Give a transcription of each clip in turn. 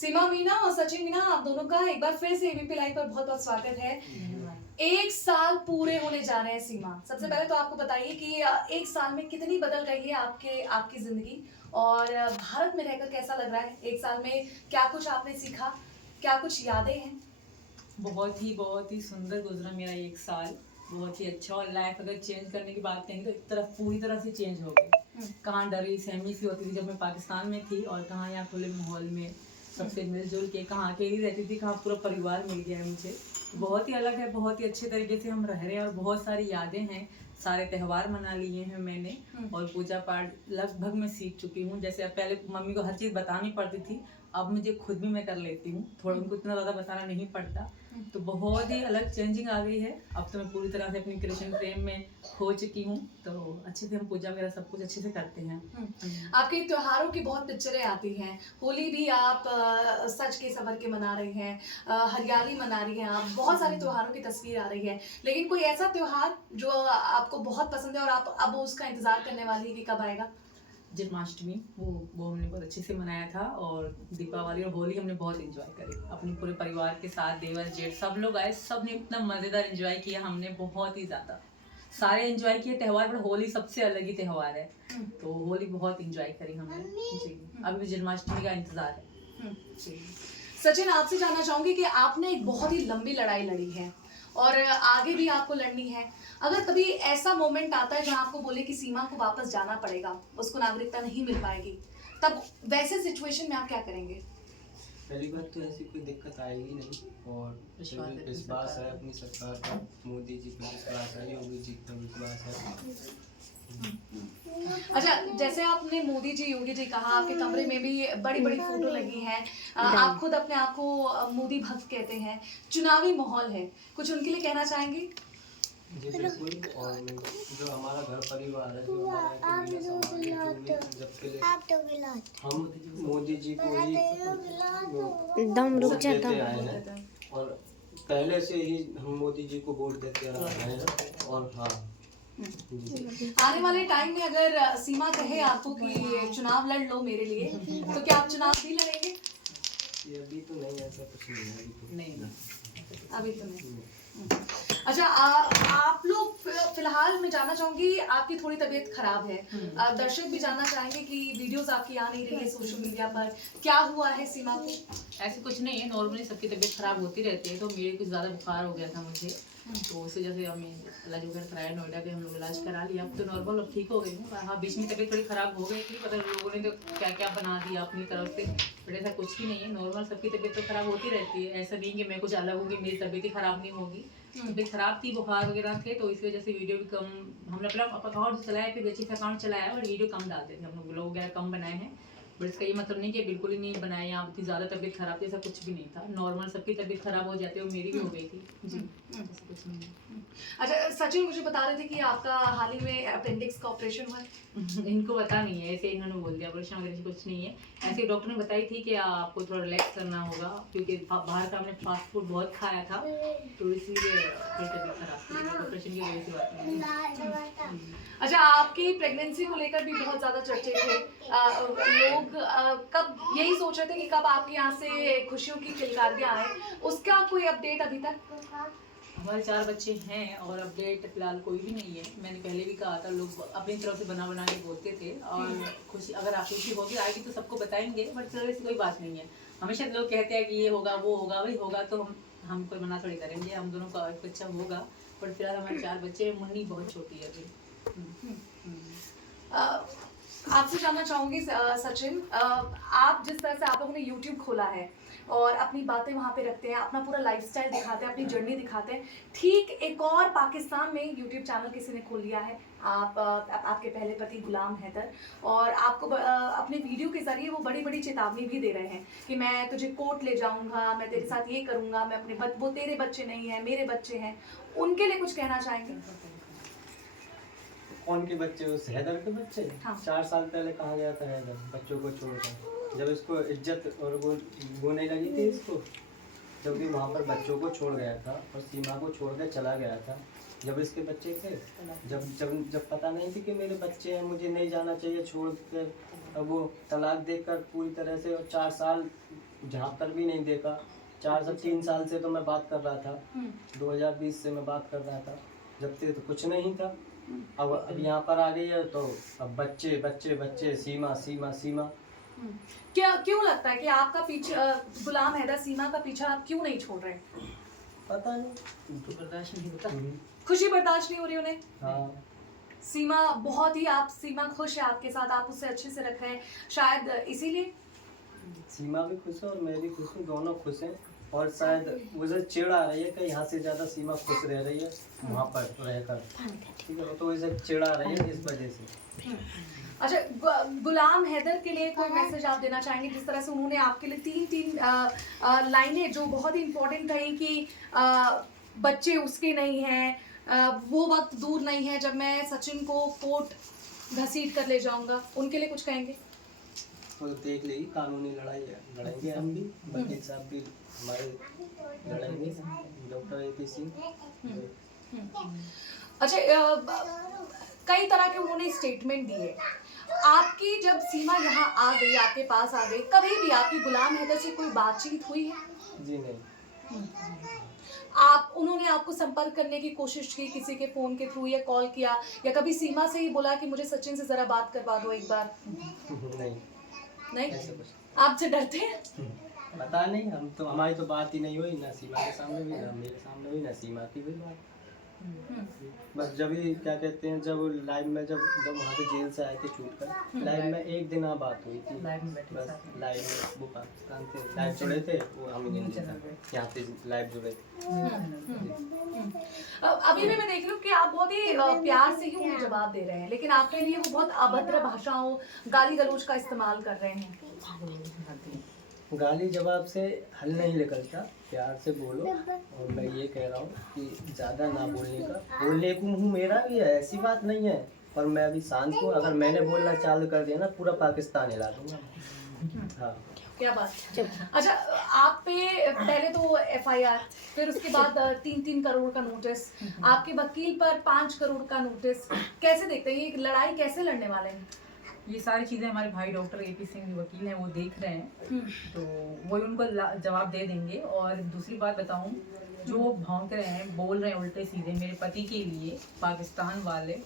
सीमा मीना और सचिन मीना, आप दोनों का एक बार फिर से एबीपी लाइव पर बहुत बहुत स्वागत है। एक साल पूरे होने जा रहे हैं सीमा। सबसे पहले तो आपको बताइए कि एक साल में कितनी बदल गई है आपकी जिंदगी, और भारत में रहकर कैसा लग रहा है? एक साल में क्या कुछ आपने सीखा, क्या कुछ यादें हैं? बहुत ही सुंदर गुजरा मेरा एक साल। बहुत ही अच्छा। और लाइफ अगर चेंज करने की बात करेंगे तो एक तरफ पूरी तरह से चेंज हो गई। कहाँ डरी सहमी सी होती थी जब मैं पाकिस्तान में थी, और कहाँ यहाँ खुले माहौल में सबसे मिलजुल के, कहाँ अकेली रहती थी, कहाँ पूरा परिवार मिल गया है मुझे। बहुत ही अलग है, बहुत ही अच्छे तरीके से हम रह रहे हैं और बहुत सारी यादें हैं। सारे त्यौहार मना लिए हैं मैंने, और पूजा पाठ लगभग मैं सीख चुकी हूँ। जैसे अब पहले मम्मी को हर चीज़ बतानी पड़ती थी, अब मुझे खुद भी मैं कर लेती हूँ। थोड़ा उनको इतना ज़्यादा बताना नहीं पड़ता, तो बहुत ही अलग चेंजिंग आ गई है। अब तो मैं पूरी तरह से अपनी कृष्ण प्रेम में खो चुकी हूँ, तो अच्छे से हम पूजा वगैरह सब कुछ अच्छे से करते हैं। आपके त्योहारों की बहुत पिक्चरें आती हैं। होली भी आप सज के संवर के मना रही हैं, हरियाली मना रही हैं, आप बहुत सारे त्योहारों की तस्वीर आ रही है। लेकिन कोई ऐसा त्योहार जो आपको बहुत पसंद है और आप अब उसका इंतजार करने वाली है कि कब आएगा? जन्माष्टमी, वो हमने बहुत अच्छे से मनाया था, और दीपावली और होली हमने बहुत एंजॉय करी अपने पूरे परिवार के साथ। देवर जेठ सब लोग आए, सब ने इतना मज़ेदार एंजॉय किया हमने, बहुत ही ज़्यादा। सारे एंजॉय किए त्यौहार, पर होली सबसे अलग ही त्यौहार है, तो होली बहुत एंजॉय करी हमने जी। अभी भी जन्माष्टमी का इंतजार है जी। सचिन, आपसे जानना चाहूंगी कि आपने एक बहुत ही लंबी लड़ाई लड़ी है और आगे भी आपको लड़नी है। अगर कभी ऐसा मोमेंट आता है जहां आपको बोले कि सीमा को वापस जाना पड़ेगा, उसको नागरिकता नहीं मिल पाएगी, तब वैसे सिचुएशन में आप क्या करेंगे? पहली बात तो ऐसी कोई दिक्कत आएगी नहीं, और विश्वास है अपनी सरकार पर, मोदी जी पर विश्वास है, योगी जी पर विश्वास है। अच्छा, जैसे आपने मोदी जी योगी जी कहा, आपके कमरे में भी बड़ी बड़ी फोटो लगी हैं, आप खुद अपने आप को मोदी भक्त कहते हैं, चुनावी माहौल है, कुछ उनके लिए कहना चाहेंगे? जी बिल्कुल। और जो हमारा घर परिवार है, जो हमारा समाज है, जो भी जब के लिए हम मोदी जी को ही दम रुक वोट जा देते दम। आए हैं, और पहले से ही हम मोदी जी को वोट देते आ रहे हैं। और हाँ, आने वाले टाइम में अगर सीमा कहे आपको कि चुनाव लड़ लो मेरे लिए, तो क्या आप चुनाव भी लड़ेंगे? ये अभी तो नहीं, ऐसा कुछ नहीं है अभी तो नहीं। अच्छा, आप लोग फिलहाल मैं जानना चाहूंगी, आपकी थोड़ी तबीयत खराब है, दर्शक भी जानना चाहेंगे कि वीडियोस आपकी आ नहीं रही है सोशल मीडिया पर, क्या हुआ है सीमा को? ऐसे कुछ नहीं है, नॉर्मली सबकी तबीयत खराब होती रहती है, तो मेरे कुछ ज़्यादा बुखार हो गया था मुझे, तो उस वजह से हमें इलाज वगैरह कराया, नोएडा के हम लोग इलाज करा लिया। अब तो नॉर्मल, अब ठीक हो गई हूँ। हाँ, बीच में तबीयत थोड़ी खराब हो गई थी, पता लोगों ने तो क्या क्या बना दिया अपनी तरफ से, बट ऐसा कुछ भी नहीं है। नॉर्मल सबकी तबीयत तो खराब होती रहती है, ऐसा नहीं कि मैं कुछ अलग हूँ कि मेरी तबीयत ही खराब नहीं होगी। तबीयत खराब थी, बुखार वगैरह थे, तो इस वजह से वीडियो भी कम, हमने अपना अकाउंट चलाया, फिर अच्छी से अकाउंट चलाया, और वीडियो कम डालते थे हम लोग, ब्लॉग वगैरह कम बनाए हैं। बट इसका ये मतलब नहीं कि बिल्कुल ही नहीं बनाए, या इतनी ज़्यादा तबीयत खराब थी, ऐसा कुछ भी नहीं था। नॉर्मल सबकी तबीयत खराब हो जाती है, और मेरी भी हो गई थी जी, ऐसा कुछ नहीं है। अच्छा सचिन, मुझे बता रहे थे कि आपका हाल ही में अपेंडिक्स का ऑपरेशन हुआ है। इनको पता नहीं है, ऐसे इन्होंने बोल दिया, ऑपरेशन वगैरह कुछ नहीं है। ऐसे डॉक्टर ने बताई थी कि आपको थोड़ा रिलैक्स करना होगा, क्योंकि बाहर का हमने फास्ट फूड बहुत खाया था, तो इसलिए तबीयत खराब थी, ऑपरेशन की वजह से बात नहीं। अच्छा, आपकी प्रेगनेंसी को लेकर भी बहुत ज्यादा चर्चे थे, लोग कब यही सोच रहे थे कि कब आपके यहाँ से खुशियों की किलकारियां आए, उसका कोई अपडेट अभी तक? हमारे 4 बच्चे हैं, और अपडेट फिलहाल कोई भी नहीं है। मैंने पहले भी कहा था, लोग अपनी तरफ से बना के बोलते थे, और खुशी अगर आप खुशी होगी आएगी तो सबको बताएंगे, बट चलो ऐसी कोई बात नहीं है। हमेशा लोग कहते हैं कि ये होगा वो होगा वही होगा, तो हम कोई मना थोड़ी करेंगे, हम दोनों का एक बच्चा होगा। बट फिलहाल हमारे 4 बच्चे हैं, मुन्नी बहुत छोटी है अभी। आपसे जानना चाहूंगी सचिन, आप जिस तरह से आप लोगों ने YouTube खोला है और अपनी बातें वहाँ पे रखते हैं, अपना पूरा लाइफस्टाइल दिखाते हैं, अपनी जर्नी दिखाते हैं, ठीक एक और पाकिस्तान में YouTube चैनल किसी ने खोल लिया है, आपके पहले पति गुलाम हैदर, और आपको अपने वीडियो के जरिए वो बड़ी बड़ी चेतावनी भी दे रहे हैं कि मैं तुझे कोर्ट ले जाऊंगा, मैं तेरे साथ ये करूंगा, मैं अपने वो तेरे बच्चे नहीं है मेरे बच्चे हैं, उनके लिए कुछ कहना चाहेंगे? कौन के बच्चे? उस हैदर के बच्चे? हाँ। 4 साल पहले कहा गया था हैदर बच्चों को छोड़कर, जब इसको इज्जत और वो नहीं लगी थी इसको, जब भी वहाँ पर बच्चों को छोड़ गया था और सीमा को छोड़ कर चला गया था, जब इसके बच्चे थे, जब जब जब पता नहीं थी कि मेरे बच्चे हैं, मुझे नहीं जाना चाहिए छोड़ कर, अब वो तलाक देकर पूरी तरह से, और 4 साल जहाँ पर भी नहीं देखा। 4 से 3 साल से तो मैं बात कर रहा था, 2020 से मैं बात कर रहा था, जब से तो कुछ नहीं था। अब यहाँ पर आ गई है तो अब बच्चे बच्चे बच्चे, सीमा सीमा सीमा। क्या क्यों लगता है कि आपका पीछे गुलाम हैदर सीमा का पीछा आप क्यों नहीं छोड़ रहे? पता नहीं, उनको बर्दाश्त नहीं होता। खुशी बर्दाश्त नहीं हो रही उन्हें? हाँ सीमा बहुत ही, आप सीमा खुश है आपके साथ, आप उससे अच्छे से रख रहे हैं शायद इसीलिए। सीमा भी खुश है और मैं भी खुश हूँ, दोनों खुश हैं। और शायद मुझे चिढ़ आ रही है कि यहाँ से ज़्यादा सीमा खुश रह रही है वहाँ पर रहकर, ठीक है, तो इसे चिढ़ आ रही है इस वजह से। अच्छा, गुलाम हैदर के लिए कोई मैसेज आप देना चाहेंगे? जिस तरह से उन्होंने आपके लिए तीन लाइनें जो बहुत ही इम्पोर्टेंट रही कि बच्चे उसके नहीं हैं, वो वक्त दूर नहीं है जब मैं सचिन को कोर्ट घसीट कर ले जाऊंगा, उनके लिए कुछ कहेंगे? तो देख लीजिए, कानूनी लड़ाई है, लड़ेंगे हम भी, वकील साहब भी हमारे लड़ेंगे, डॉक्टर AP सिंह। अच्छा, कई तरह के उन्होंने स्टेटमेंट दिए। आपकी जब सीमा यहाँ आ गई, आपके पास आ गई, कभी भी आपकी गुलाम हैदर से कोई बातचीत हुई है? जी नहीं। उन्होंने आपको संपर्क करने की कोशिश की किसी के फोन के थ्रू, या कॉल किया, या कभी सीमा से ही बोला कि मुझे सचिन से जरा बात करवा दो एक बार? नहीं नहीं? ऐसा कुछ आपसे डरते हैं? पता नहीं, हम तो, हमारी तो बात ही नहीं हुई, ना सीमा के सामने हुई, ना मेरे सामने हुई, ना सीमा की हुई बात। बस जब ही क्या कहते हैं, जब लाइव में जब वहाँ से जेल से आए थे छूट कर, लाइव में एक दिन बात हुई थी, लाइव में बैठे बस लाइव में वो पाकिस्तान से लाइव जुड़े थे, वो हम यहाँ पे लाइव जुड़े थे। अभी भी मैं देख रही हूँ कि आप बहुत ही प्यार से ही उन्हें जवाब दे रहे हैं, लेकिन आपके लिए वो बहुत अभद्र भाषाओं, गाली गलौज का इस्तेमाल कर रहे हैं। गाली जवाब से हल नहीं निकलता, प्यार से बोलो। और मैं ये कह रहा हूँ कि ज़्यादा ना बोलने का, बोलने को मुँह मेरा भी है, ऐसी बात नहीं है, पर मैं अभी शांत हूँ। अगर मैंने बोलना चालू कर दिया ना, पूरा पाकिस्तान हिला दूंगा। हाँ, क्या बात। अच्छा, आप पे पहले तो FIR, फिर उसके बाद 3-3 करोड़ का नोटिस, आपके वकील पर 5 करोड़ का नोटिस, कैसे देखते हैं ये लड़ाई, कैसे लड़ने वाले हैं? ये सारी चीज़ें हमारे भाई डॉक्टर AP सिंह वकील हैं, वो देख रहे हैं, तो वही उनको जवाब दे देंगे। और दूसरी बात बताऊं, जो वो भौंक रहे हैं, बोल रहे हैं उल्टे सीधे मेरे पति के लिए पाकिस्तान वाले,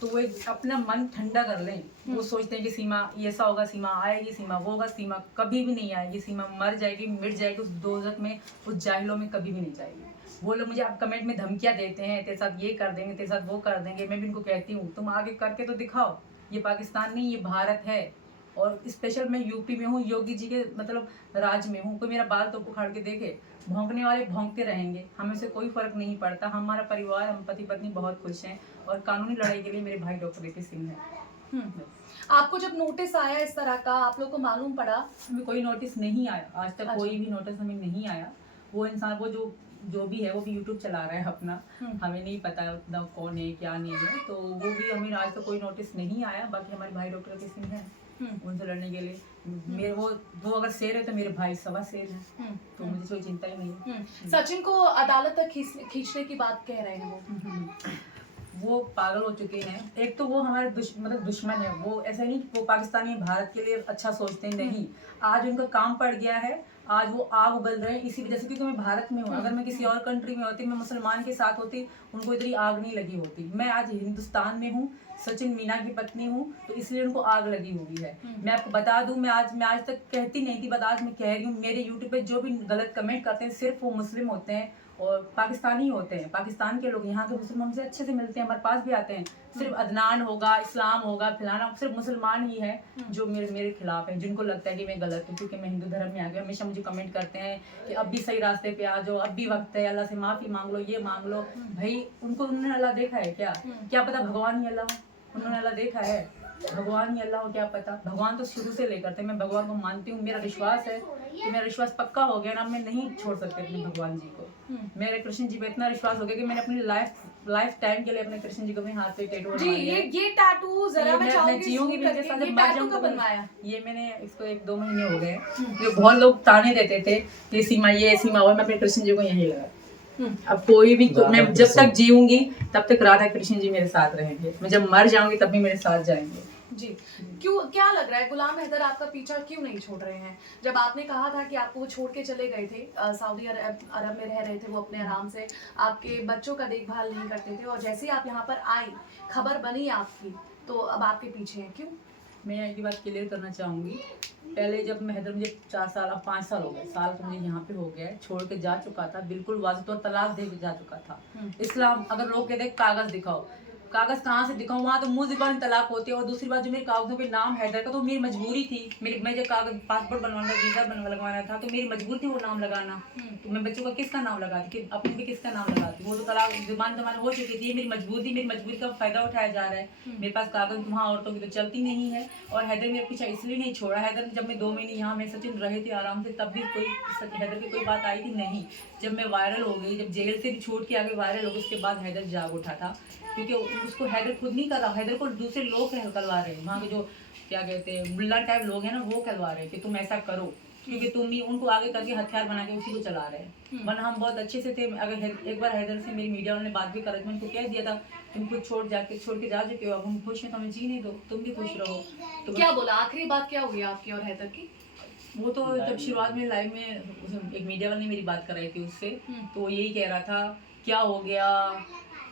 तो वो अपना मन ठंडा कर लें। वो सोचते हैं कि सीमा ऐसा होगा, सीमा आएगी, सीमा वो होगा, सीमा कभी भी नहीं आएगी, सीमा मर जाएगी, मिट जाएगी उस दोज़ख में, उस जाहिलों में कभी भी नहीं जाएगी। वो लोग मुझे आप कमेंट में धमकियाँ देते हैं, तेरे साथ ये कर देंगे, तेरे साथ वो कर देंगे। मैं भी इनको कहती हूँ, तुम आगे करके तो दिखाओ, ये पाकिस्तान नहीं, ये भारत है। और स्पेशल मैं यूपी में हूँ, योगी जी के मतलब राज्य में हूँ। कोई मेरा बाल तो उखाड़ के देखे, भौंकने वाले भौंकते रहेंगे, हमें से कोई फर्क नहीं पड़ता। हमारा परिवार, हम पति पत्नी बहुत खुश हैं, और कानूनी लड़ाई के लिए मेरे भाई डॉक्टर AP सिंह हैं। आपको जब नोटिस आया इस तरह का, आप लोग को मालूम पड़ा? हमें कोई नोटिस नहीं आया आज तक। कोई भी नोटिस हमें नहीं आया। वो इंसान, वो जो भी है, वो भी यूट्यूब चला रहा है अपना, हमें नहीं पता उतना कौन है क्या नहीं है, तो वो भी हमें आज तक कोई नोटिस नहीं आया। बाकी हमारे भाई डॉक्टर AP सिंह हैं, उनसे लड़ने के लिए मेरे वो अगर शेर है तो मेरे भाई 1.25 शेर हैं, तो मुझे कोई चिंता ही नहीं है। सचिन को अदालत तक खींचने की बात कह रहे हैं वो पागल हो चुके हैं। एक तो वो हमारे दुश्मन है। वो ऐसा नहीं कि वो पाकिस्तानी भारत के लिए अच्छा सोचते नहीं। आज उनका काम पड़ गया है, आज वो आग उगल रहे हैं इसी वजह से, क्योंकि मैं भारत में हूँ। अगर मैं किसी और कंट्री में होती, मैं मुसलमान के साथ होती, उनको इतनी आग नहीं लगी होती। मैं आज हिंदुस्तान में हूँ, सचिन मीना की पत्नी हूँ, तो इसलिए उनको आग लगी हुई है। मैं आपको बता दूं, मैं आज तक कहती नहीं थी, बट आज मैं कह रही हूँ। मेरे यूट्यूब पे जो भी गलत कमेंट करते हैं, सिर्फ वो मुस्लिम होते हैं और पाकिस्तानी होते हैं। पाकिस्तान के लोग, यहाँ के मुस्लिम हमसे अच्छे से मिलते हैं, हमारे पास भी आते हैं। सिर्फ अदनान होगा, इस्लाम होगा, फलाना, सिर्फ मुसलमान ही है जो मेरे खिलाफ है, जिनको लगता है कि मैं गलत हूँ क्योंकि मैं हिंदू धर्म में आ गया। हमेशा मुझे कमेंट करते हैं कि अब भी सही रास्ते पे आ जाओ, अब भी वक्त है, अल्लाह से माफ़ी मांग लो, ये मांग लो। भाई, उन्होंने अल्लाह देखा है क्या पता भगवान ही अल्लाह हो। उन्होंने अल्लाह देखा है, भगवान ही अल्लाह हो, क्या पता। भगवान तो शुरू से लेकर थे, मैं भगवान को मानती हूँ। मेरा विश्वास है कि मेरा विश्वास पक्का हो गया ना, मैं नहीं छोड़ सकती अपने भगवान जी को। मेरे कृष्ण जी पे इतना विश्वास हो गया कि मैंने अपनी लाइफ टाइम के लिए अपने कृष्ण जी को अपने हाथ पे टैटू बनवाया है। ये टैटू जरा मैं चाहूंगी जीऊंगी भी इनके साथ, ये टैटू कब बनवाया? ये मैंने इसको 1-2 महीने हो गए। जो बहुत लोग ताने देते थे कि सीमा ये सीमा वो, मैं अपने कृष्ण जी को यहीं लगा। अब कोई भी मैं जब तक जीऊंगी तब तक राधा कृष्ण जी मेरे साथ रहेंगे। मैं जब मर जाऊंगी तब भी मेरे साथ जाएंगे। जी, क्यों, क्या लग रहा है गुलाम हैदर आपका पीछा क्यों नहीं छोड़ रहे हैं? जब आपने कहा था कि आपको वो छोड़ के चले गए थे, सऊदी अरब में रह रहे थे वो अपने आराम से, आपके बच्चों का देखभाल नहीं करते थे, और जैसे ही आप यहाँ पर आई, खबर बनी आपकी, तो अब आपके पीछे हैं, क्यों? मैं एक बात क्लियर करना चाहूँगी। पहले जब मैं हैदर, मुझे 4 साल, अब 5 साल हो गए, साल तो मुझे यहाँ पे हो गया है, छोड़ के जा चुका था, बिल्कुल वाज़ेह तौर तलाक दे के जा चुका था। इस्लाम, अगर लोग कहते हैं कागज़ दिखाओ, कागज़ कहाँ से दिखाऊँ, वहाँ तो मुँह ज़बान तलाक होती है। और दूसरी बात, जो मेरे कागज़ों पे नाम हैदर का, तो मेरी मजबूरी थी, मैं जब कागज़ पासपोर्ट बनवाना, वीज़ा लगवाना था, तो मेरी मजबूरी थी वो नाम लगाना। तो मैं बच्चों का किसका नाम लगाती, कि अपने भी किसका नाम लगाती? वो तो तलाक ज़बान जमान हो चुकी थी, मेरी मजबूरी का फ़ायदा उठाया जा रहा है। मेरे पास कागज़ वहाँ औरतों की तो चलती नहीं है। और हैदर मेरे पीछे इसलिए नहीं छोड़ा, हैदर जब मैं 2 महीने यहाँ मैं सचिन रहे थे आराम से, तब भी कोई हैदर की कोई बात आई थी नहीं। जब मैं वायरल हो गई, जब जेल से भी छूट के आगे वायरल हो गई, उसके बाद हैदर जाग उठा था, क्योंकि उसको हैदर खुद नहीं कर रहा, हैदर को दूसरे लोग कहलवा रहे हैं, वहाँ के जो क्या कहते हैं मुल्ला टाइप लोग हैं ना, वो कहलवा रहे हैं कि तुम ऐसा करो, क्योंकि तुम ही उनको आगे करके हथियार बना के उसी को चला रहे हैं। वरना हम बहुत अच्छे से थे। अगर एक बार हैदर से मेरी मीडिया वालों ने बात भी करा, मैंने उनको कह दिया था, तुम खुद छोड़ के जा चुके हो, अब हम खुश हैं, तो हमें जीने दो, तुम भी खुश रहो। तो क्या बोला, आखिरी बात क्या हुई आपकी और हैदर की? वो तो जब शुरुआत में लाइव में एक मीडिया वाले ने मेरी बात कराई थी उससे, तो वो यही कह रहा था, क्या हो गया,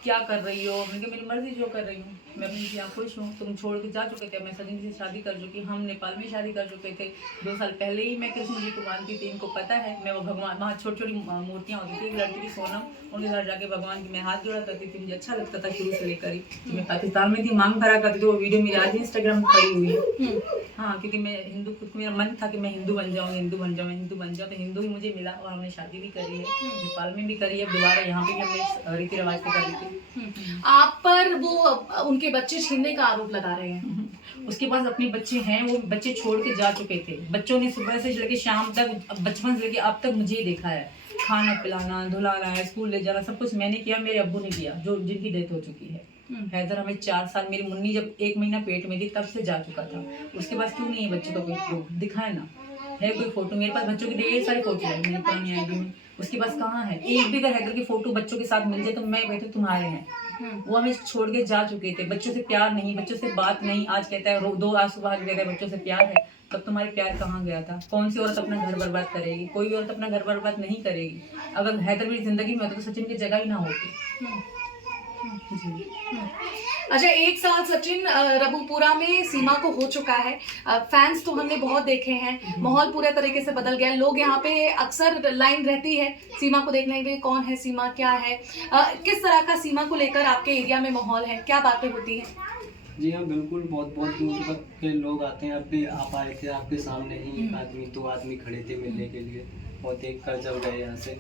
क्या कर रही हो? मैंने कहा मेरी मर्जी जो कर रही हूँ, मैं अपनी यहाँ खुश हूँ। तुम छोड़ के जा चुके थे, मैं सचिन से शादी कर चुकी, हम नेपाल में शादी कर चुके थे, 2 साल पहले ही मैं कृष्ण जी को मानती थी, इनको पता है। मैं वो भगवान, वहाँ छोटी छोटी मूर्तियाँ होती थी, एक लड़की की सोनम, उनके घर जाके भगवान की मैं हाथ जोड़ा करती थी, मुझे अच्छा लगता था शुरू से लेकर ही। मैं पाकिस्तान में थी, मांग भरा करती थी, वो वीडियो मेरी आज इंस्टाग्राम पर पड़ी हुई है। हाँ, क्योंकि मैं हिंदू, खुद को मेरा मन था कि मैं हिंदू बन जाऊँ, तो हिंदू ही मुझे मिला, और हमने शादी भी करी है, नेपाल में भी करी है, दोबारा यहाँ पे भी हमने रीति रिवाज से करी थी। आप पर वो उनके बच्चे छीनने का आरोप लगा रहे हैं। उसके पास अपने बच्चे हैं, वो बच्चे छोड़ के जा चुके थे। बच्चों ने सुबह से लेके शाम तक, बचपन से लेके अब तक मुझे ही देखा है, खाना पिलाना, धुलाना, स्कूल ले जाना, सब कुछ मैंने किया, मेरे अब्बू ने किया, जो जिनकी डेथ हो चुकी है। हैदर हमें 4 साल, मेरी मुन्नी जब 1 महीना पेट में थी तब से जा चुका था। उसके पास क्यों नहीं है बच्चों का कोई प्रूफ? दिखाए ना, है कोई फोटो? मेरे पास बच्चों की ढेर सारी फोटो है मेरी पुरानी आईडी में, उसके पास कहाँ है? एक भी अगर हैदर की फोटो बच्चों के साथ मिल जाए तो मैं बैठे तुम्हारे हैं। वो हमें छोड़ के जा चुके थे, बच्चों से प्यार नहीं, बच्चों से बात नहीं। आज कहता है 2 आज सुबह कहता है बच्चों से प्यार है, तब तुम्हारे प्यार कहाँ गया था? कौन सी औरत अपना घर बर्बाद करेगी? कोई भी औरत अपना घर बर्बाद नहीं करेगी। अगर हैदर मेरी जिंदगी में होता तो सचिन की जगह ही ना होती। अच्छा, 1 साल सचिन रबुपुरा में सीमा को हो चुका है। फैंस तो हमने बहुत देखे हैं, माहौल पूरे तरीके से बदल गया है। लोग यहाँ पे अक्सर लाइन रहती है सीमा को देखने के लिए, कौन है सीमा, क्या है, किस तरह का सीमा को लेकर आपके एरिया में माहौल है, क्या बातें होती हैं? जी हाँ, बिल्कुल, बहुत बहुत दूर तक के लोग आते हैं। अब भी आप आए थे, आपके सामने ही 1 आदमी 2 आदमी खड़े थे मिलने के लिए, और देख कर जब गए यहाँ से,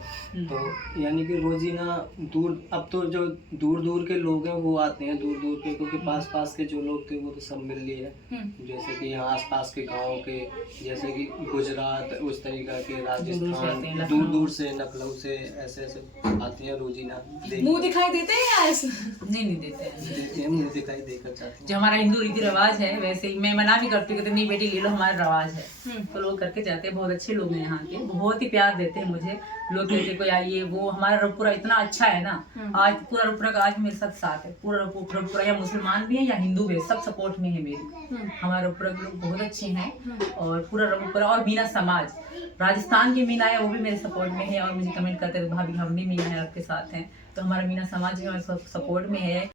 तो यानी कि रोजीना दूर, अब तो जो दूर दूर के लोग हैं वो आते हैं, दूर दूर के, क्योंकि पास पास के जो लोग थे वो तो सब मिल लिए हैं। जैसे कि यहाँ आस पास के गाँव के, जैसे कि गुजरात, उस तरीका के, राजस्थान, दूर दूर से, लखनऊ से, ऐसे ऐसे आते हैं रोजीना। मुंह दिखाई देते हैं या ऐसे? नहीं देते हैं, मुँह दिखाई देकर जाते हैं। जो हमारा हिंदू रीति रिवाज है वैसे ही मैं मना भी करती हूँ, कहते नहीं बेटी ले लो, हमारा रिवाज है, तो लोग करके जाते हैं। बहुत अच्छे लोग हैं यहाँ के, बहुत ही प्यार देते हैं मुझे। लोग कहते कोई आइए, वो हमारा रबपुरा इतना अच्छा है ना, आज पूरा रबपुरा का आज मेरे साथ है। पूरा रबपुरा या मुसलमान भी है या हिंदू भी है, सब सपोर्ट में है मेरे। हमारे रबपुरा के लोग बहुत अच्छे हैं, और पूरा रबपुरा और मीना समाज, राजस्थान की मीना है वो भी मेरे सपोर्ट में है, और मुझे कमेंट करते हैं भाभी हम भी मीना है आपके साथ हैं, तो हमारा मीना समाज भी हमारे सपोर्ट में है।